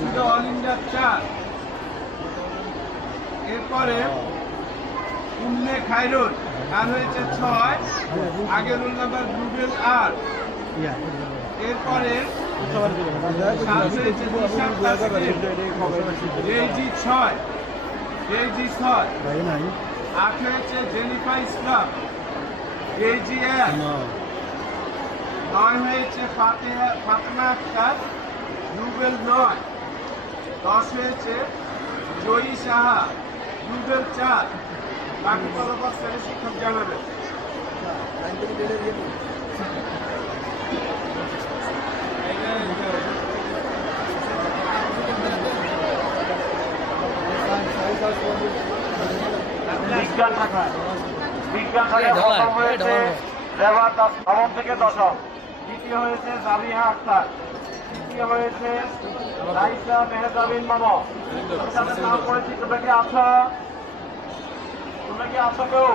ছিল all India 4। এরপরে উল্লেখ খাইরুল আর হয়েছে 6, আগে রোল নাম্বার রুবেল 8। এরপরে 7 হয়েছে নিশান তাসলিম, রেজি 6, 8 হয়েছে জেনিফা ইসলাম, রেজি 1, 9 হয়েছে ফাতেমা আক্তার, রুবেল 9, 10 হয়েছে জয়ী সাহা, রুবেল 4। বাকি ফলাফল স্যারের শিক্ষক জানাবেন। বিজ্ঞান শাখায় প্রথম হয়েছে রেবা দাস নবম থেকে দশম, দ্বিতীয় হয়েছে জাবিহা আক্তার, তৃতীয় হয়েছে রাইসা মেহজাবিন মামা। নাম পড়েছি, তোমরা কি আছো কেউ?